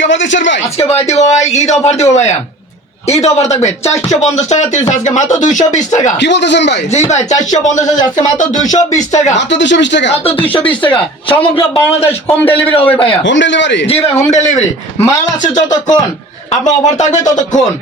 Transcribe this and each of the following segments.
কি অফার দিচ্ছেন ভাই? আজকে ভাই দিব ভাই, ঈদ অফার দিব ভাইয়া। ঈদ অফার থাকবে 450 টাকা 30, আজকে মাত্র 220 টাকা। কি বলতেছেন ভাই? জি ভাই 450 আজকে মাত্র 220 টাকা। মাত্র 220 টাকা। মাত্র 220 টাকা। সমগ্র বাংলাদেশ হোম ডেলিভারি হবে ভাইয়া। Home delivery? জি ভাই, হোম ডেলিভারি। মাল আছে যতক্ষণ আপনার অফার থাকবে ততক্ষণ।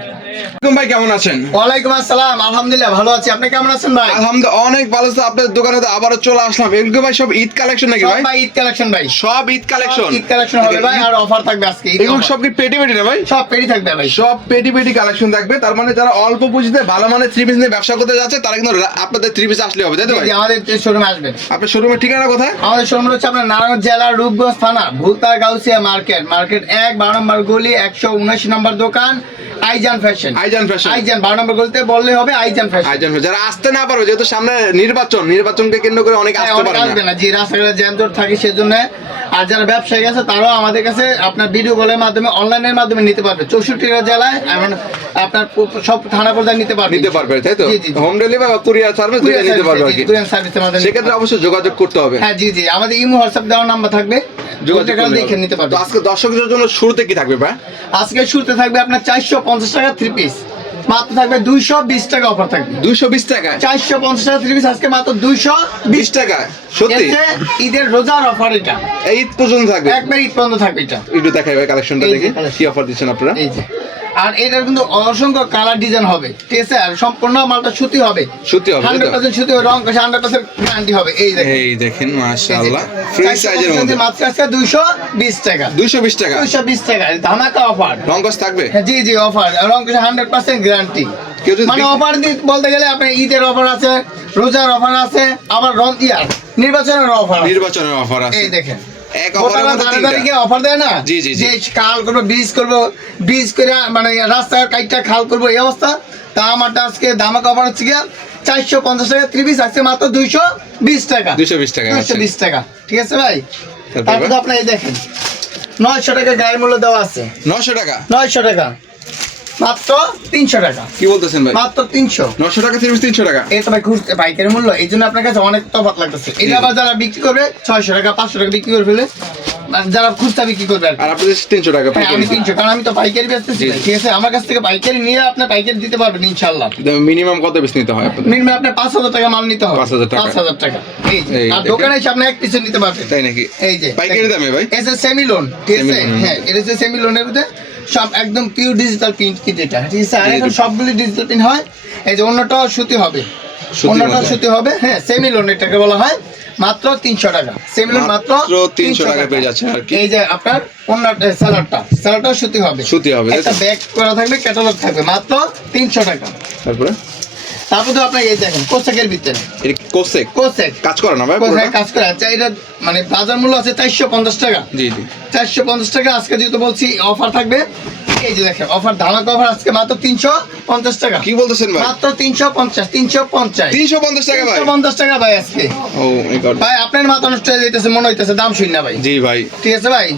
ভাই কেমন আছেন? ওয়ালাইকুম আসসালাম, আলহামদুলিল্লাহ ভালো আছি। আপনি কেমন আছেন ভাই? আলহামদুলিল্লাহ অনেক ভালো আছে। আপনার দোকানে তো আবারও চলে আসলাম। এগুলো ভাই সব ঈদ কালেকশন নাকি ভাই? ভাই ঈদ কালেকশন ভাই, সব ঈদ কালেকশন। ঈদ কালেকশন হবে ভাই, আর অফার থাকবে আজকে। এগুলো সব কি পেটি পেটি না ভাই? সব পেটি থাকবে ভাই, সব পেটি পেটি কালেকশন থাকবে। তার মানে যারা অল্প পুঁজিতে ভালো মানের থ্রি পিস নিয়ে ব্যবসা করতে যাচ্ছে তারা কিন্তু আপনাদের থ্রি পিস আসলে হবে, তাই তো ভাই? আমাদের শোরুমে আসবেন। আপনার শোরুমের ঠিকানা কোথায়? আমাদের শোরুম হচ্ছে আপনার নারায়ণগঞ্জ জেলার রূপগঞ্জ থানা ভুলতা গাউসিয়া মার্কেট 1 12 নম্বর গলি 179 নম্বর দোকান আইজান ফ্যাশন। আইজান ফ্যাশন, আইজান 12 নম্বর গলিতে বললে হবে আইজান ফ্যাশন। আইজান ফ্যাশন। যারা আসতে না পারবে, যেহেতু সামনে নির্বাচনকে কেন্দ্র করে অনেক আসতে পারে আসবে না, না, যে রাস্তাঘাটে জ্যামজট থাকে সেজন্য। আর যারা ব্যবসায়ী আছে তারাও আমাদের কাছে আপনার ভিডিও কলের মাধ্যমে অনলাইনের মাধ্যমে নিতে পারবে। 64টা জেলায় এমন আপনার সব থানা পর্যায়ে নিতে পারবে, তাই তো? হোম ডেলিভারি বা কুরিয়ার সার্ভিস দুটো নিতে পারবে আর কি। কুরিয়ার সার্ভিসের মাধ্যমে সেক্ষেত্রে অবশ্যই যোগাযোগ করতে হবে। হ্যাঁ জি, আমাদের ইমো হোয়াটসঅ্যাপ দেওয়ার নাম্বার থাকবে, যোগাযোগ করে দেখে নিতে পারবে। তো আজকে দর্শকদের জন্য শুরুতে কি থাকবে ভাই? আজকে শুরুতে থাকবে আপনার 450 টাকা 3 পিস, মাত্র থাকবে 220 টাকা অফার থাকবে। 220 টাকা? 450 টাকা 3 পিস আজকে মাত্র 220 টাকা। সত্যি ঈদের রোজার অফার এটা, ঈদ পর্যন্ত থাকবে, একবার ঈদ পর্যন্ত থাকবে এটা। একটু দেখাই ভাই কালেকশনটা দেখি কি অফার দিচ্ছেন আপনারা। এই যে, আর এটার কিন্তু অসংখ্য কালার ডিজাইন হবে, ঠিক আছে? আর সম্পূর্ণ মালটা সুতি হবে, 100% সুতি হবে, রং কষে 100% গ্যারান্টি হবে। এই দেখেন মাশাআল্লাহ, ফ্রি সাইজের মধ্যে মাত্র আজকে 220 টাকা। 220 টাকা, 220 টাকা ধামাকা অফার। রং কস থাকবে? জি অফার, রং কষে 100% গ্যারান্টি। মানে অফার বলতে গেলে আপনার ঈদের অফার আছে, রোজার অফার আছে, আবার নির্বাচনের অফার আছে। এই দেখেন অফার দেয় না, যে খাল করবো, ব্রিজ করে মানে রাস্তার কাইটটা খাল করবো, এই অবস্থা। তা আমারটা আজকে ধামাকা অফার হচ্ছে গিয়া 450 টাকা 3 পিস আজকে মাত্র 220 টাকা। 220 টাকা, ঠিক আছে ভাই? তারপরে আপনার এই দেখেন 900 টাকা গায়ের মূল্য দেওয়া আছে। 900 টাকা? 900 টাকা মাত্র 300 টাকা। কি বলতেছেন ভাই? মাত্র 300। 900 টাকা 300 টাকা? এটা ভাই পাইকারি মূল্য, এই জন্য আপনার কাছে অনেক তফাৎ লাগতেছে। এটা আবার যারা বিক্রি করবে 600 টাকা 500 টাকা বিক্রি করে ফেলে, যারা খুচরা বিক্রি করবে। আর আপনাদের 300 টাকা? আমি 300, কারণ আমি তো পাইকারি বেচতেছি, ঠিক আছে? আমার কাছ থেকে পাইকারি নিয়ে আপনি পাইকারি দিতে পারবেন ইনশাআল্লাহ। মিনিমাম কত পিস নিতে হয় আপনাদের? মিনিমাম আপনি 5000 টাকা মাল নিতে হবে। 5000 টাকা। এই যে, আর দোকানে এসে আপনি এক পিস নিতে পারবেন। তাই নাকি? এই যে পাইকারি দামে ভাই? এটা সেমি লোন, ঠিক আছে? হ্যাঁ, এটা হচ্ছে সেমি লোনের মধ্যে সব একদম পিওর ডিজিটাল প্রিন্ট কি যেটা, ঠিক আছে? আর এখন সবগুলো ডিজিটাল প্রিন্ট হয়। এই যে অন্যটাও সুতি হবে, অন্যটাও সুতি হবে। হ্যাঁ, সেমি লোন এটাকে বলা হয়। মাত্র 300 টাকা সেমি লোন, মাত্র 300 টাকা পেয়ে যাচ্ছে আর কি। এই যে আপনার অন্যটা স্যালাডটাও সুতি হবে, একটা ব্যাগ করা থাকবে, ক্যাটালগ থাকবে, মাত্র 300 টাকা। তারপর তো আপনার এই দেখেন কোসেকের ভিতরে, কোসেক কাজ করে না ভাই? কাজ করে। আচ্ছা, এটা মানে বাজার মূল্য আছে 450 টাকা। 450 টাকা আজকে যেহেতু বলছি অফার থাকবে। এই যে দেখেন অফার, ধামাকা অফার আজকে মাত্র 350 টাকা। কি বলতেছেন ভাই? মাত্র 350 টাকা ভাই? 350 টাকা ভাই আজকে। ও মাই গড ভাই, আপনার মাথা নষ্ট হয়ে যাইতেছে মনে হইতেছে দাম শুন না ভাই। জি ভাই, ঠিক আছে ভাই?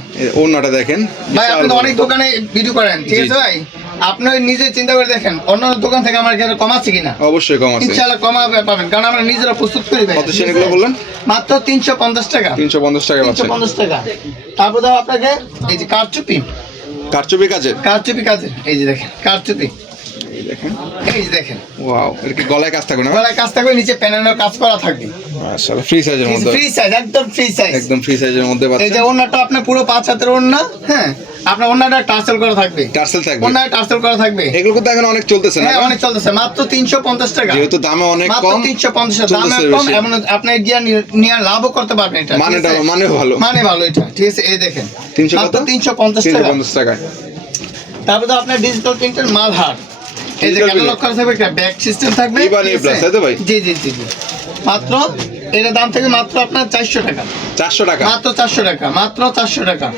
ওন্নাটা দেখেন ভাই, আপনি তো অনেক দোকানে ভিডিও করেন, ঠিক আছে ভাই? আপনি নিজে চিন্তা করে দেখেন অন্য দোকান থেকে আমার এখানে কম আছে কিনা। অবশ্যই কম আছে, ইনশাআল্লাহ কমাবে পাবেন, কারণ আমরা নিজেরা প্রস্তুত করি ভাই। কত সেগুলো বললেন? মাত্র 350 টাকা। 350 টাকা পাচ্ছেন। 350 টাকা। তারপর দাও আপনাকে এই যে কারচুপি কাজের, এই যে দেখেন কারচুপি, এই যে দেখেন। ওয়াও, এর কি গলায় কাজ থাকবে না? গলায় কাজ থাকবে, নিচে প্যানেলের কাজ করা থাকবে। মাশাআল্লাহ, ফ্রি সাইজের মধ্যে, ফ্রি সাইজ, একদম ফ্রি সাইজ, একদম ফ্রি সাইজের মধ্যে পাচ্ছেন। এই যে ওন্নাটা আপনার পুরো 5 হাতের ওন্না। হ্যাঁ, আপনার ওন্নাটা টার্সেল করা থাকবে, ওন্নাটা টার্সেল করা থাকবে। এগুলো কিন্তু এখন অনেক চলতেছে না? হ্যাঁ, অনেক চলতেছে। মাত্র 350 টাকা, যেহেতু দামে অনেক কম। মাত্র 350 দামে কম, এমন আপনি গিয়া নিয়ে লাভও করতে পারবেন। এটা মানে ভালো এটা, ঠিক আছে? এই দেখেন 350 টাকা। তারপর তো আপনার ডিজিটাল প্রিন্টের মালহার, এই যে ক্যাটালগ করা থাকবে, একটা ব্যাগ সিস্টেম থাকবে। জি মাত্র এটার দাম থেকে মাত্র আপনার 400 টাকা। 400 টাকা? মাত্র 400 টাকা, মাত্র 400 টাকা,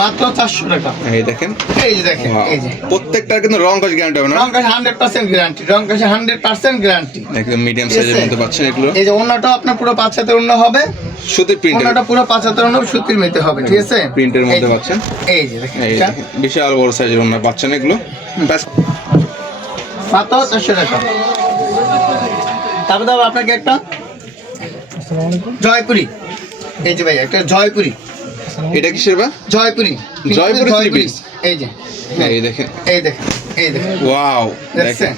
মাত্র 400 টাকা। এই দেখেন, এই যে দেখেন, এই যে প্রত্যেকটার কিন্তু রং কস গ্যারান্টি হবে না? রং কস 100% গ্যারান্টি, রং কস 100% গ্যারান্টি। একদম মিডিয়াম সাইজের মধ্যে পাচ্ছেন এগুলো। এই যে ওন্নাটা আপনার পুরো 5 হাতের ওন্না হবে, সুতির প্রিন্ট। ওন্নাটা পুরো 5 হাতের ওন্না সুতির মধ্যে হবে, ঠিক আছে? প্রিন্টের মধ্যে পাচ্ছেন। এই যে দেখেন, বিশাল বড় সাইজের ওন্না পাচ্ছেন এগুলো, মাত্র 400 টাকা। তারপর দাও আপনাকে একটা জয়পুরি, এই যে ভাই একটা জয়পুরি। এটা কিসের বা? জয়পুরি 3 পিস। এই যে এই দেখেন, এই দেখেন, এই দেখেন, ওয়াও, দেখছেন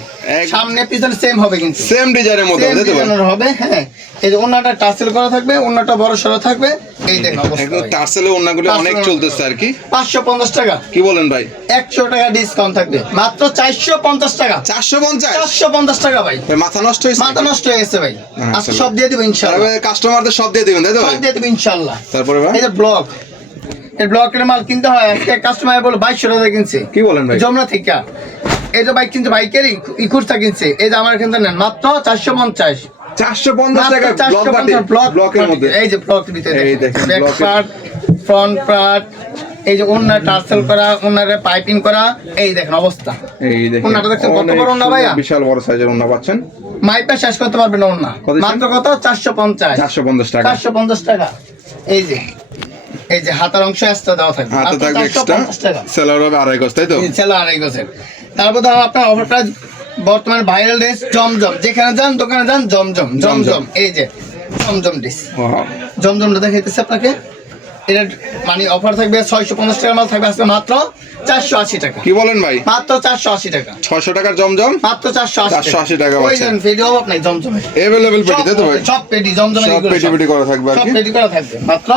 সামনে পিছনে সেম হবে কিন্তু সেম ডিজাইনের মধ্যে Same দিতে পারেন। design এর হবে। হ্যাঁ, এই যে ওন্নাটা টাসেল করা থাকবে, ওন্নাটা বড় সরো থাকবে। এই দেখেন অবস্থা একদম ভাই। টার্সেলের ওন্নাগুলো অনেক টার্সেলের চলতেছে আর কি। 550 টাকা, কি বলেন ভাই? 100 টাকা ডিসকাউন্ট থাকবে, মাত্র 450 টাকা। 450? 450 টাকা ভাই, ভাই মাথা নষ্ট হয়েছে? মাথা নষ্ট হয়ে গেছে ভাই। আচ্ছা, আজকে সব দিয়ে দিব ইনশাআল্লাহ, কাস্টমারদের সব দিয়ে দিবেন তাই তো সব ভাই? দিয়ে দিব ইনশাআল্লাহ। তারপরে ভাই এই যে ব্লক, এই ব্লকের মাল কিনতে হয় আজকে কাস্টমার বলে 2200 টাকা কিনছে। কি বলেন ভাই? যমুনা থেকে এই যে বাইক কিনছে, বাইকেরই ইকুরটা কিনছে, এই যে আমার এখান থেকে নেন মাত্র 450। 450 টাকা ব্লক বাটি, ব্লকের মধ্যে। এই যে ব্লক ভিতরে এই দেখেন, ব্যাক ব্লকের- পার্ট, ফ্রন্ট পার্ট, এই যে ওন্না টার্সেল করা, ওন্নারে পাইপিং করা, এই দেখেন অবস্থা। এই দেখেন, ওন্নাটা দেখছেন কত অনেক বড় ওন্না সুন্দর, ভাইয়া? বিশাল বড় সাইজের ওন্না পাচ্ছেন। মাইপা শেষ করতে পারবেন না ওন্না, কত দিচ্ছেন? মাত্র কত? 450। 450 টাকা। 450 টাকা। এই যে, এই যে হাতার অংশ এক্সট্রা দেওয়া থাকবে, হাতে মাত্র থাকবে এক্সট্রা, 450 টাকা। সেলার হবে 2.5 গজ তাই তো? এই ছেলে আড়াই গজের। তারপর ধরো আপনার অফার প্রাইস বর্তমানে ভাইরাল ড্রেস জমজম, যেখানে যান দোকানে যান জমজম, জমজম, এই যে জমজম ড্রেস, ওয়াও, জমজমটা দেখাইতেছে আপনাকে। এটা মানে অফার থাকবে 650 টাকার মাল থাকবে আজকে মাত্র 480 টাকা। কি বলেন ভাই? মাত্র 480 টাকা, 600 টাকার জমজম মাত্র 480 480 টাকা ওই পাচ্ছেন। দেন ভিডিও আপনার জমজমে अवेलेबल পেটি তাই তো ভাই? সব পেটি জমজমে, সব এগুলো পেটি পেটি করা থাকবে আর সব কি। পেটি করা থাকবে মাত্র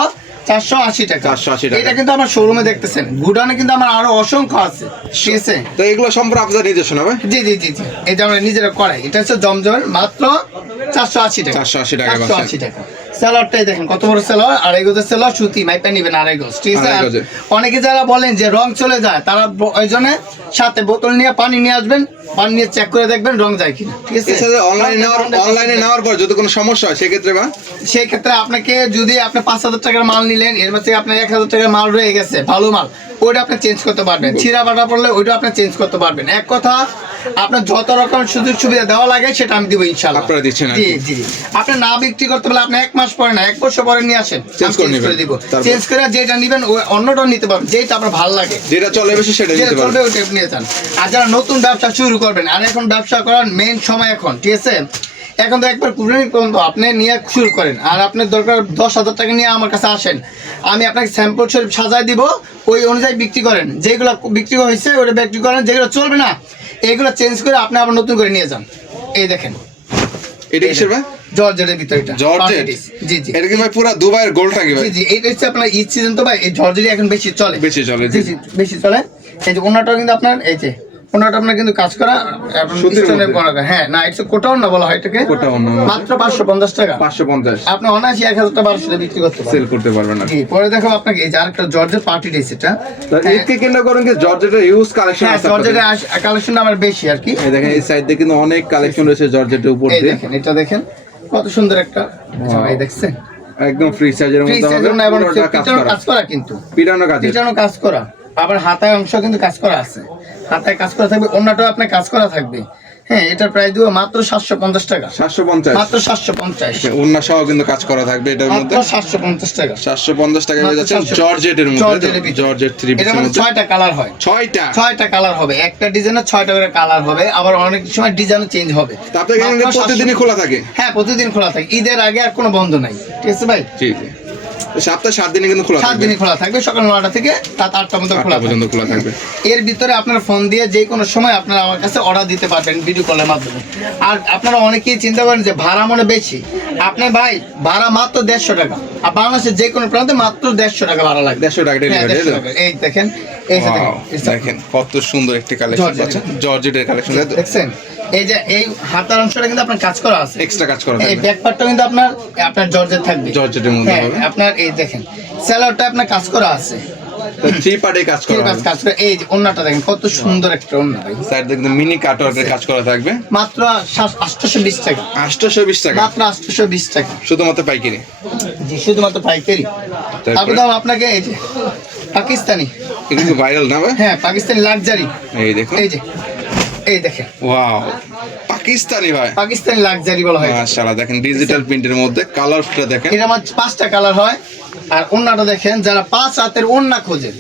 480 টাকা। 480 টাকা। এটা কিন্তু আমার শোরুমে দেখতেছেন, গুডাউনে কিন্তু আমার আরো অসংখ্য আছে, ঠিক আছে? তো এগুলো সম্পূর্ণ আপনাদের নিজস্ব না ভাই? জি জি জি জি, এটা আমরা নিজেরা করাই। এটা হচ্ছে জমজমের, মাত্র 480 টাকা। 480 টাকা 480 টাকা। সেলারটাই দেখেন কত বড় সেলার, আড়াই গজের সেলার, সুতি মাইপা নিবেন আড়াই গজ, ঠিক আছে? আড়াই আর গজের। অনেকে যারা বলেন যে রং চলে যায়, তারা ওই জন্য সাথে বোতল নিয়ে পানি নিয়ে আসবেন, পানি নিয়ে চেক করে দেখবেন রং যায় কিনা, ঠিক আছে? এছাড়া অনলাইনে নেওয়ার পর যদি কোনো সমস্যা হয় সেক্ষেত্রে বা সেই ক্ষেত্রে আপনাকে যদি আপনি 5000 টাকার মাল নিলেন, এর মধ্যে আপনার 1000 টাকার মাল রয়ে গেছে, ভালো মাল, ওইটা আপনি চেঞ্জ করতে পারবেন। ছিঁড়া বাটা পড়লে ওইটা আপনি চেঞ্জ করতে পারবেন। এক কথা, আপনার যত রকম সুযোগ সুবিধা দেওয়া লাগে সেটা আমি দিব ইনশাআল্লাহ। আপনারা দিচ্ছেন আর জি কি। জি জি। আপনি না বিক্রি করতে পারলে আপনি 1 মাস পরে না 1 বছর পরে নিয়ে আসেন, Change করে নিবেন। দিব। তারপর? চেঞ্জ করে যেটা নিবেন ওই অন্যটা নিতে পারবেন, যেটা আপনার ভালো লাগে, যেটা চলে বেশি সেটা যেটা নিতে চলবে পারবেন। ওইটা নিয়ে যান। আর যারা নতুন ব্যবসা শুরু করবেন, আর এখন ব্যবসা করার মেইন সময় এখন, ঠিক আছে? এখন তো একবার কুরবানি পর্যন্ত আপনি নিয়ে শুরু করেন, আর আপনার দরকার 10,000 টাকা নিয়ে আমার কাছে আসেন, আমি আপনাকে স্যাম্পল শরীফ সাজাই দিব, ওই অনুযায়ী বিক্রি করেন। যেগুলো বিক্রি হয়েছে ওটা বিক্রি করেন, যেগুলো চলবে না এগুলো চেঞ্জ করে আপনি আবার নতুন করে নিয়ে যান। এই দেখেন এটা কিসের ভাই? জর্জেটের ভিতরে, এটা জর্জেট? জি জি এটা কি ভাই পুরো দুবাইয়ের গোল্ড নাকি ভাই? জি জি, এটা হচ্ছে আপনার ঈদ সিজন তো ভাই, এই জর্জেটই এখন বেশি চলে, বেশি চলে, জি জি বেশি চলে। এই যে ওনাটাও কিন্তু আপনার, এই যে ওনাটা আপনার কিন্তু কাজ করা এবং সুতির স্টোনের মধ্যে? করা, হ্যাঁ না এটা কোটাও না বলা হয় এটাকে, কোটা ওন্না। মাত্র 550 টাকা। 550 আপনি অনায়াসে 1000 টাকা 1200 টাকা বিক্রি করতে সেল পারবেন। করতে পারবেন না। জি, পরে দেখো আপনাকে এই যে আরেকটা জর্জেট পার্টি ড্রেস, এটা তো ঈদকে কেন্দ্র করেন কি জর্জেটের ইউজ কালেকশন হ্যাঁ আছে জর্জেটের আপনাদের? কালেকশনটা আমার বেশি আর কি। এই দেখেন এই সাইড দিয়ে কিন্তু অনেক কালেকশন রয়েছে জর্জেটের উপর এই দিয়ে। দেখেন, এটা দেখেন কত সুন্দর একটা, এই দেখছেন একদম ফ্রি সাইজের ফ্রি মধ্যে হবে, সাইজের না, এবং পুরোটা কাজ পিটানো করা। কাজ করা কিন্তু, পিটানো কাজ। পিটানো কাজ করা, আবার হাতায় অংশ কিন্তু কাজ করা আছে, হাতায় কাজ করা থাকবে, অন্যটাও আপনার কাজ করা থাকবে। হ্যাঁ, এটার প্রাইস দিব মাত্র 750 টাকা, 750 মাত্র 750, ওন্না সহ কিন্তু কাজ করা থাকবে এটার মাত্র মধ্যে। 750 টাকা। 750 টাকা হয়ে যাচ্ছে মাত্র 750 জর্জেটের মধ্যে, জর্জেটের ভিতরে। জর্জেট 3 এটার পিসের মধ্যে মধ্যে 6টা কালার হয়, 6টা। 6টা কালার হবে, একটা ডিজাইনের 6টা করে কালার হবে, আবার অনেক সময় ডিজাইনও চেঞ্জ হবে। তারপরে এখানে মাত্র প্রতিদিনই 700 খোলা থাকে? হ্যাঁ প্রতিদিন খোলা থাকে, ঈদের আগে আর কোনো বন্ধ নাই, ঠিক আছে ভাই? জি জি, তো সপ্তাহে 7 দিনই কিন্তু খোলা 7 থাকবে, দিনই খোলা থাকবে, সকাল 9টা থেকে রাত 8টা পর্যন্ত 8টা খোলা পর্যন্ত থাকবে। খোলা থাকবে। এর ভিতরে আপনার ফোন দিয়ে যে কোনো সময় আপনারা আমার কাছে অর্ডার দিতে পারবেন ভিডিও কলের মাধ্যমে। আর আপনারা অনেকেই চিন্তা করেন যে ভাড়া মনে বেশি, আপনি ভাই ভাড়া মাত্র 150 টাকা, আর বাংলাদেশের যে কোনো প্রান্তে মাত্র 150 টাকা ভাড়া লাগবে। 150 টাকা হ্যাঁ, ডেলিভারি। 150 টাকা। এই দেখেন, এই যে দেখেন, Wow, দেখেন কত সুন্দর একটি কালেকশন জর্জেটের। পাচ্ছেন, জর্জেটের কালেকশন দেখছেন? এই যে এই হাতার অংশটা কিন্তু আপনার কাজ করা আছে, এক্সট্রা কাজ করা এই থাকবে, ব্যাক পার্টটা কিন্তু আপনার জর্জেট থাকবে, জর্জেটের মধ্যে হ্যাঁ, হবে। আপনার এই দেখেন সেলারটা আপনার কাজ করা আছে, তো 3 পার্টে কাজ করা হবে। কাজ করে। এই যে ওন্নাটা দেখেন কত সুন্দর একটা ওন্না ভাই, সাইড দিয়ে কিন্তু মিনি কাটওয়ার্কের কাজ করা থাকবে, মাত্র 820 টাকা, 820 টাকা মাত্র 820 টাকা। শুধুমাত্র পাইকারি। জি, শুধুমাত্র পাইকারি। তারপর দাম আপনাকে এই যে পাকিস্তানি, এটা কিন্তু ভাইরাল না ভাই? হ্যাঁ পাকিস্তানি লাক্সারি, এই দেখুন, এই যে এই দেখেন ওয়াও, পাকিস্তানি ভাই, পাকিস্তানি লাক্সারি বলা হয়। মাশাআল্লাহ, দেখেন ডিজিটাল প্রিন্টের মধ্যে কালারটা দেখেন। এটা আমার 5টা কালার হয়। আর ওন্নাটা দেখেন, যারা 5 হাতের ওন্না খোঁজে,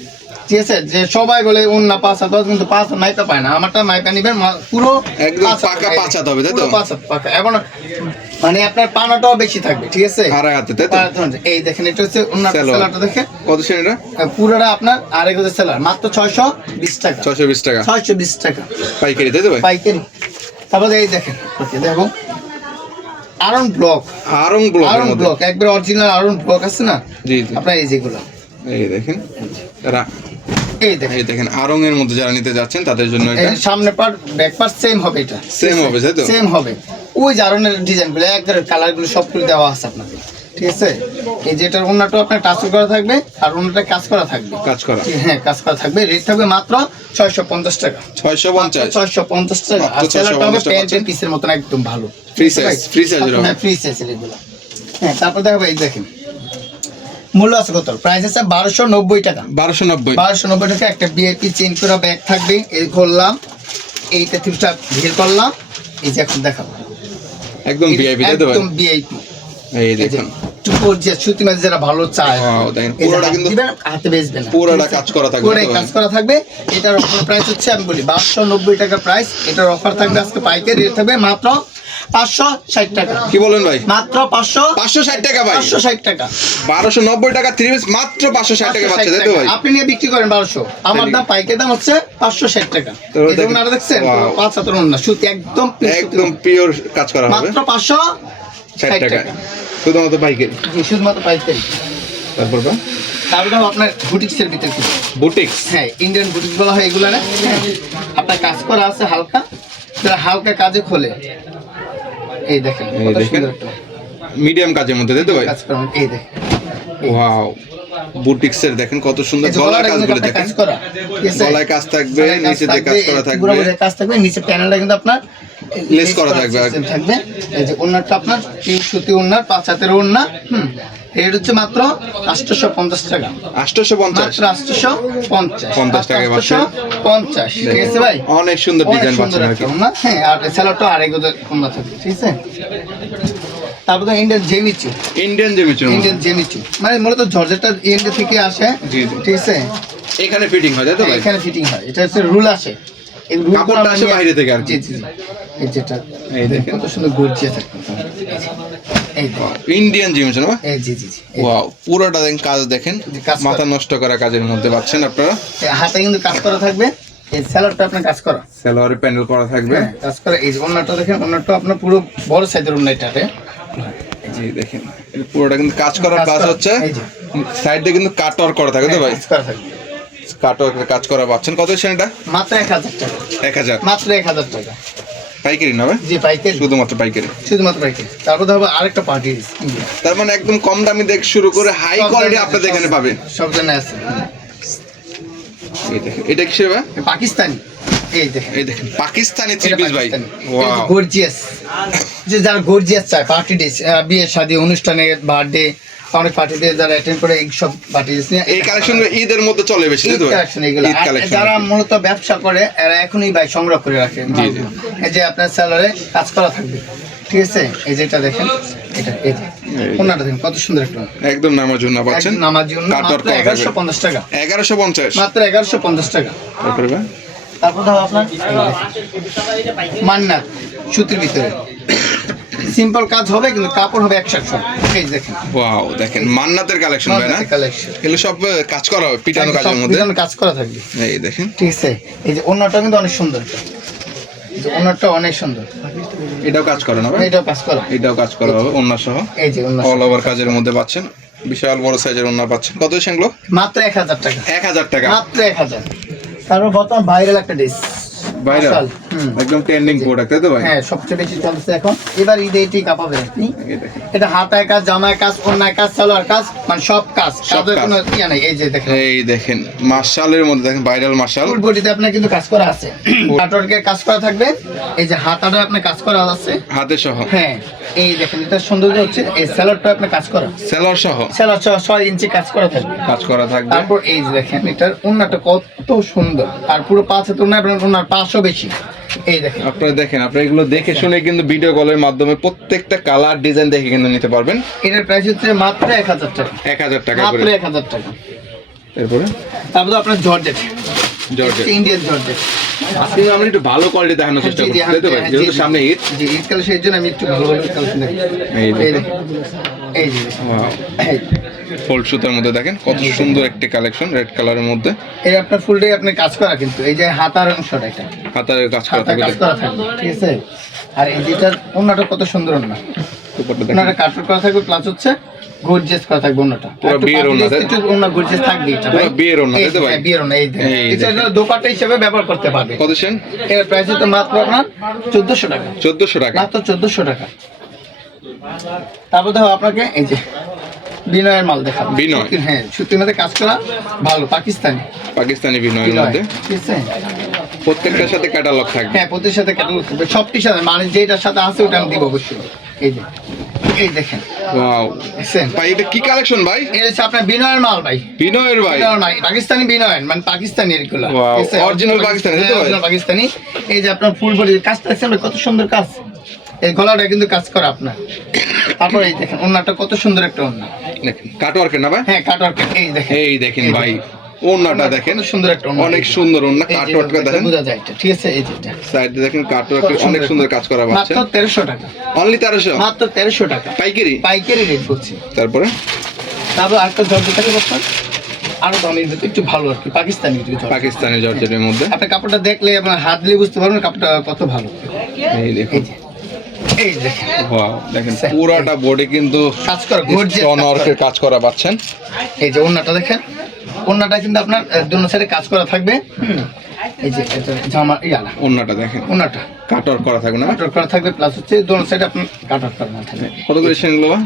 ঠিক আছে, যে সবাই বলে ওন্না 5 হাত, কিন্তু 5 হাত মাইপা পায় না, আমারটা মাইপা নিবেন পুরো একদম 5 হাত, পাকা 5 হাত হবে, তাই তো? পুরো 5 হাত পাকা। এখন মানে আপনার পানাটাও বেশি থাকবে, ঠিক আছে? আড়াই হাতে, তাই তো? এই দেখেন এটা হচ্ছে ওনার সেলারটা দেখেন কত সেন এটা? পুরোটা আপনার আড়াই গজের সেলার, মাত্র 620 টাকা। 620 টাকা 620 টাকা পাইকারি, তাই তো ভাই? পাইকারি। তারপরে এই দেখেন, দেখো আয়রন ব্লক, আয়রন ব্লক একবার অরিজিনাল আয়রন ব্লক আছে না? জি জি। আপনার এই যেগুলো এই দেখেন, এই দেখেন, এই দেখেন আড়ং এর মধ্যে যারা নিতে যাচ্ছেন তাদের জন্য এটা সামনে পার্ট ব্যাক পার্ট সেম হবে, এটা সেম হবে, তাই তো? সেম হবে। ওই যে আয়রনের ডিজাইনগুলো একবার কালারগুলো সবগুলো দেওয়া আছে আপনাকে, ঠিক আছে? এই যেটার ওন্নাটা আপনার টাচ করা থাকবে আর ওন্নাটা কাজ করা থাকবে, কাজ করা, হ্যাঁ কাজ করা থাকবে। রেট থাকবে মাত্র 650 টাকা। 650 টাকা। আর সেলারটা হবে প্যান্টের পিসের মতন একদম ভালো, ফ্রি সাইজ, ফ্রি সাইজের হবে। হ্যাঁ ফ্রি সাইজের এগুলো। হ্যাঁ তারপর দেখো এই দেখেন মূল্য আছে কত, প্রাইস আছে 1290 টাকা। 1290 টাকা। একটা ভিআইপি চেঞ্জ করা ব্যাগ থাকবে, এই খুললাম, এইটা তিনটা ভিড় করলাম, এই যে এখন দেখাবো একদম ভিআইপি, তাই তো ভাই? একদম ভিআইপি। এই দেখেন টুপোর যে সুতি মাছ যারা ভালো চায়, ওয়াও, দেখেন পুরোটা কিন্তু হাতে বেচবেন না, পুরোটা কাজ করা থাকবে, পুরোটাই কাজ করা থাকবে। এটার অফার প্রাইস হচ্ছে আমি বলি 1290 টাকা প্রাইস। এটার অফার থাকবে আজকে পাইকারি রেট থাকবে মাত্র 560 টাকা। কি বলেন ভাই? মাত্র 560 টাকা ভাই, 560 টাকা। 1290 টাকা 3 পিস মাত্র 560 টাকা পাচ্ছে, তাই তো ভাই? আপনি নিয়ে বিক্রি করেন 1200, আমার দাম পাইকারি দাম হচ্ছে 560 টাকা। এই দেখুন আর দেখছেন 5 হাতের ওন্না, সুতি একদম পিওর কাজ করা হবে, মাত্র 560 টাকা শুধুমাত্র পাইকারি। শুধুমাত্র পাইকারি। তারপর বা তারপরে আপনার বুটিক্সের ভিতরে কিছু বুটিক্স, হ্যাঁ ইন্ডিয়ান বুটিক্স বলা হয় এগুলো না? হ্যাঁ আপনার কাজ করা আছে হালকা, যারা হালকা কাজে খোলে, এই দেখেন কত সুন্দর একটা মিডিয়াম কাজের মধ্যে, তাই তো ভাই? কাজ করা, এই দেখেন ওয়াও, বুটিক্সের দেখেন কত সুন্দর গলার কাজগুলো দেখেন, কাজ করা, ঠিক আছে? গলায় কাজ থাকবে, নিচে দিয়ে কাজ করা থাকবে, পুরো কাজ থাকবে, নিচে প্যানেলটা কিন্তু আপনার লেস করা থাকবে। এই যে ওন্নাটা আপনার এই সুতি ওন্নার 5 হাতের ওন্না, রেট হচ্ছে মাত্র 850 টাকা। 850, মাত্র 850 50 টাকায় পাচ্ছেন। 850, ঠিক আছে ভাই? অনেক সুন্দর ডিজাইন অনেক পাচ্ছেন সুন্দর আর কি। একটা ওন্না, হ্যাঁ আর স্যালাডটা আড়াই গজের ওন্না থাকবে, ঠিক আছে? তারপরে ইন্ডিয়ান জেমিচু, ইন্ডিয়ান জেমিচু মানে মূলত জর্জেটটা ইন্ডিয়া থেকে আসে, জি জি। ঠিক আছে? এখানে ফিটিং হয়, তাই তো ভাই? এখানে ফিটিং হয়, এটা হচ্ছে রুল আসে, এই রুল কাপড়টা আসে বাইরে থেকে আর কি। জি জি জি। এই যেটা এই দেখেন কত সুন্দর গর্জিয়াস থাকে, এই দেখেন ইন্ডিয়ান জিমস না? এই জি জি জি। ওয়াও, পুরোটা দেখেন কাজ দেখেন, কাজ করা। মাথা নষ্ট করা কাজের মধ্যে পাচ্ছেন আপনারা। এই হাতে কিন্তু কাজ করা থাকবে, এই স্যালাডটা আপনার কাজ করা, সালোয়ারে প্যানেল করা থাকবে, হ্যাঁ, কাজ করা। এই যে ওন্নাটা দেখেন, ওন্নাটা আপনার পুরো বড় সাইজের ওন্না এটাতে, এই দেখেন এই পুরোটা কিন্তু কাজ করা, কাজ প্লাস করা। হচ্ছে এই যে। সাইডে কিন্তু কাট ওয়ার্ক করা থাকে, তো ভাই? কাজ করা থাকবে কাট ওয়ার্কের কাজ করা পাচ্ছেন। কত সেটা? মাত্র 1000 টাকা। 1000 মাত্র 1000 টাকা পাইকারি না ভাই? জি পাইকারি, শুধুমাত্র পাইকারি। শুধুমাত্র পাইকারি। তারপর ধরো আরেকটা পার্টি, তার মানে একদম কম দামি থেকে শুরু করে হাই কোয়ালিটি আপনাদের এখানে পাবেন। সব জায়গায় আছে। এই দেখেন, এটা কিসের ভাই? পাকিস্তানি, এই দেখেন এই দেখেন পাকিস্তানি থ্রি পিস ভাই, ওয়াও, গর্জিয়াস। যে যারা গর্জিয়াস চায় পার্টি ডে, বিয়ে শাদী অনুষ্ঠানে, বার্থডে, অনেক পার্টিতে যারা অ্যাটেন্ড করে, এই সব পার্টি এই কালেকশন ঈদের মধ্যে চলে বেশি, তাই ঈদ তো ভাই? কালেকশন এগুলো। ঈদ আর কালেকশন যারা মূলত ব্যবসা করে এরা এখনই ভাই সংগ্রহ করে রাখে। জি, জি। এই যে আপনার স্যালারে কাজ করা থাকবে, ঠিক আছে? এই যেটা দেখেন, এটা এটা ওনাটা দেখেন কত সুন্দর একটা, একদম নামার জন্য পাচ্ছেন, একদম নামার জন্য কাট ওয়ার্ক মাত্র করা থাকবে। 1150 টাকা। 1150 মাত্র 1150 টাকা। তারপরে ভাই তারপর ধরো আপনার এই দেখেন, মান্নাত সুতির ভিতরে সিম্পল কাজ হবে, কিন্তু কাপড় হবে 100। এই দেখেন, ওয়াও, দেখেন মান্নাতের কালেকশন ভাই না? কালেকশন এগুলো সব কাজ করা হবে, পিটানো কাজের মধ্যে। কাজ করা থাকবে, এই দেখেন, ঠিক আছে? এই যে ওন্নাটা কিন্তু অনেক সুন্দর, এই যে ওন্নাটা অনেক সুন্দর, এটাও কাজ করে না ভাই? এটাও কাজ করা, এটাও কাজ করা হবে ওন্না সহ, এই যে ওন্না অল ওভার কাজের মধ্যে পাচ্ছেন, বিশাল বড় সাইজের ওন্না পাচ্ছেন। কত সেগুলো? মাত্র 1000 টাকা। 1000 টাকা মাত্র 1000। তারপর বর্তমান ভাইরাল একটা ড্রেস, ভাইরাল, একদম ট্রেন্ডিং প্রোডাক্ট, তাই তো ভাই? হ্যাঁ সবচেয়ে বেশি চলছে এখন, এবার ঈদে এটি কাপাবে আপনি। এই দেখেন, এটা হাতায় কাজ, জামায় কাজ, ওন্নায় কাজ, সালোয়ার কাজ, মানে সব কাজ, সব কাজের কাজ। কোনো ইয়া নাই। এই যে দেখেন, এই দেখেন মার্শালের মধ্যে দেখেন, ভাইরাল মার্শাল, ফুল বডিতে আপনার কিন্তু কাজ করা আছে, কাটওয়ার্কের কাজ করা থাকবে। এই যে হাতাটা আপনার কাজ করা আছে, হাতে সহ, হ্যাঁ। এই দেখেন এটা সৌন্দর্য হচ্ছে এই স্যালাডটা আপনার কাজ করা, সেলর সহ স্যালাড 6 ইঞ্চি কাজ করা থাকবে। কাজ করা থাকবে। তারপর এই যে দেখেন এটার ওন্নাটা কত সুন্দর, আর পুরো 5 হাত ওন্না, আপনার ওন্নার 500 বেশি। এই দেখেন, আপনারা দেখেন, আপনারা এগুলো দেখে শুনে কিন্তু ভিডিও কলের মাধ্যমে প্রত্যেকটা কালার ডিজাইন দেখে কিন্তু নিতে পারবেন। এটার প্রাইস হচ্ছে মাত্র 1000 টাকা। 1000 টাকা মাত্র করে। 1000 টাকা। এরপরে তারপর আপনার জর্জেট, জর্জেট, ইন্ডিয়ান জর্জেট, আজকে আমরা একটু ভালো কোয়ালিটি দেখানোর চেষ্টা করছি তাই তো ভাই, যেহেতু সামনে ঈদ। জি, ঈদ কালেকশন এর জন্য আমি একটু ভালো ভালো কালেকশন দেখাই। এই এই দেখেন, দেখেন, এই যে ওয়াও, এই ফোল্ড সুতার মধ্যে দেখেন কত সুন্দর একটি কালেকশন, রেড কালারের মধ্যে এই আপনার ফুল ডে আপনি কাজ করা, কিন্তু এই যে হাতার অংশটা এটা হাতার কাজ করা হাতার থাকবে, কাজ করা থাকবে, ঠিক আছে। আর এই যেটার ওন্নাটা কত সুন্দর ওন্না, দুপাট্টা দেখেন ওন্নাটা কাটওয়ার্ক করা থাকবে, প্লাস হচ্ছে গর্জিয়াস করা থাকবে ওন্নাটা। পুরো একটু বিয়ের ওন্না, তাই তো? একটু ওন্না গর্জিয়াস থাকবে এটা পুরো ভাই, বিয়ের ওন্না, তাই তো ভাই? হ্যাঁ, বিয়ের ওন্না। এই দেখেন, এই এটা দেখেন। দোপাট্টা হিসেবে ব্যবহার করতে পারবে। কত সেন? এর প্রাইস হচ্ছে মাত্র আপনার 1400 টাকা, 1400 টাকা। মাত্র 1400 টাকা। তারপর দেখো আপনাকে এই যে বিনয়ের মাল দেখাবো। বিনয়? হ্যাঁ, সুতির মধ্যে কাজ করা, ভালো পাকিস্তানি পাকিস্তানি বিনয়ের বিনয়, মধ্যে ঠিক আছে। প্রত্যেকটার সাথে ক্যাটালগ থাকবে। হ্যাঁ, প্রতির সাথে ক্যাটালগ থাকবে, সবটির সাথে, মানে যেটার সাথে আছে ওটা আমি দিব অবশ্যই। এই যে, এই দেখেন, ওয়াও দেখছেন? ভাই, এটা কি কালেকশন ভাই? এটা হচ্ছে আপনার বিনয়ের মাল ভাই, বিনয়ের ভাই? বিনয় নাই, পাকিস্তানি বিনয়, মানে পাকিস্তানি এগুলো, Wow, ঠিক আছে? original পাকিস্তানি, তাই তো ভাই? original পাকিস্তানি। এই যে আপনার ফুল বডি কাজটা দেখছেন কত সুন্দর কাজ, এই গলাটা কিন্তু কাজ করা আপনার। তারপর এই দেখেন ওন্নাটা কত সুন্দর একটা ওন্না, দেখেন কাটওয়ার্কের না ভাই? হ্যাঁ কাটওয়ার্ক। এই দেখেন, এই দেখেন এই ভাই, দেখেন। ওন্নাটা দেখেন, কত সুন্দর একটা ওন্না, অনেক সুন্দর ওন্না, এই যে কাটওয়ার্কটা এটা দেখেন, বোঝা যায় এটা, ঠিক আছে। এই যে এটা সাইডে দেখেন কাটওয়ার্কে অনেক সুন্দর কাজ করা পাচ্ছেন। মাত্র 1300 টাকা, অনলি 1300? মাত্র 1300 টাকা পাইকারি? পাইকারি রেট করছি। তারপরে তারপর আরেকটা জর্জেট থাকে বর্তমান, আরো দামের ভিতরে একটু ভালো আর কি, পাকিস্তানি একটু জর্জেট। পাকিস্তানি জর্জেটের মধ্যে আপনার কাপড়টা দেখলে আপনার হাত দিয়ে বুঝতে পারবেন কাপড়টা কত ভালো। এই দেখুন, এই যে, এই দেখেন ওয়াও, দেখেন পুরাটা বডি কিন্তু কাজ করা, গর্জিয়াস কাজ স্টোনওয়ার্কের করা। কাজ করা পাচ্ছেন। এই যে ওন্নাটা দেখেন, ওন্নাটা কিন্তু আপনার দুনো সাইডে কাজ করা থাকবে। এই যে এটা জামা ইয়ালা ওন্নাটা দেখেন ওন্নাটা কাটওয়ার্ক করা থাকবে না? কাটওয়ার্ক করা থাকবে, প্লাস হচ্ছে দুনো সাইডে আপনার কাটওয়ার্ক করা থাকবে। কত করে সেগুলো বা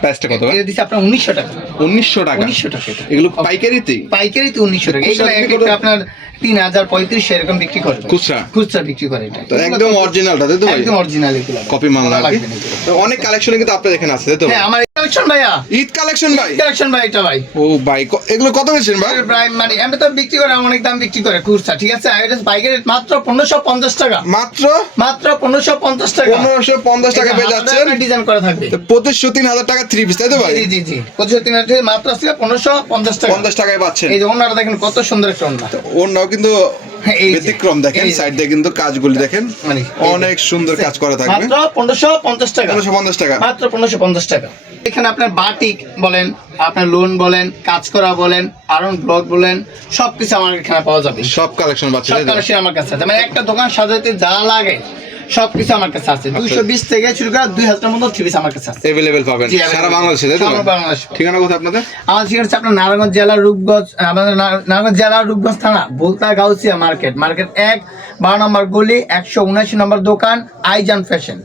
প্রাইসটা কত ভাই? এটা দিচ্ছে আপনার 1900 টাকা, 1900 টাকা? 1900 টাকা এটা। এগুলো পাইকারিতে? পাইকারিতে 1900 টাকা। এগুলো এক একটা আপনার 3000 3500 এরকম বিক্রি করে, খুচরা? খুচরা বিক্রি করে এটা। তো একদম অরিজিনালটা তাই তো ভাই? একদম অরিজিনাল এগুলো, কপি মাল না আর কি? লাগবে না এগুলো। তো অনেক কালেকশন কিন্তু আপনাদের এখানে আছে তাই তো? হ্যাঁ, আমার কালেকশন ভাইয়া, ঈদ কালেকশন ভাই? কালেকশন ভাই এটা ভাই। ও ভাই, এগুলো কত বেচেন ভাই? প্রায় মানে আমি তো বিক্রি করে অনেক দাম বিক্রি করে খুচরা, ঠিক আছে। আর এটা পাইকারি মাত্র 1550 টাকা, মাত্র মাত্র 1550 টাকা, 1550 টাকা পেয়ে যাচ্ছেন। ডিজাইন করা থাকবে। তো 25-3000 টাকা 3 পিস তাই তো ভাই? জি জি জি, 25 টাকা মাত্র আছে 1550 টাকা। 50 টাকায় পাচ্ছেন। এই যে ওনারা দেখেন কত সুন্দর একটা ওনা, ওনাও কিন্তু হ্যাঁ, এই যে, ব্যতিক্রম দেখেন, এই যে। সাইড দিয়ে কিন্তু কাজগুলি দেখেন মানে অনেক সুন্দর কাজ করা থাকবে। মাত্র 1550 টাকা, 1550 টাকা। মাত্র 1550 টাকা। এখানে আপনার বাটিক বলেন, আপনার লোন বলেন, কাজ করা বলেন, আরন ব্লক বলেন, সবকিছু আমার এখানে পাওয়া যাবে। সব কালেকশন পাচ্ছেন সব তাই তো? কালেকশন আমার কাছে আছে, মানে একটা দোকান সাজাতে যা লাগে সবকিছু আমার কাছে আছে। 220 থেকে শুরু করে 2000 এর মতো থ্রি পিস আমার কাছে আছে। অ্যাভেলেবেল পাবেন জি, সারা available। বাংলাদেশে তাই তো? সারা বাংলাদেশ। ঠিকানা কোথায় আপনাদের? আমার ঠিকানা হচ্ছে আপনার নারায়ণগঞ্জ জেলার রূপগঞ্জ, আমাদের নারায়ণগঞ্জ জেলার রূপগঞ্জ থানা ভুলতা গাউসিয়া মার্কেট, মার্কেট 1 12 নম্বর গলি 179 নম্বর দোকান আইজান ফ্যাশন।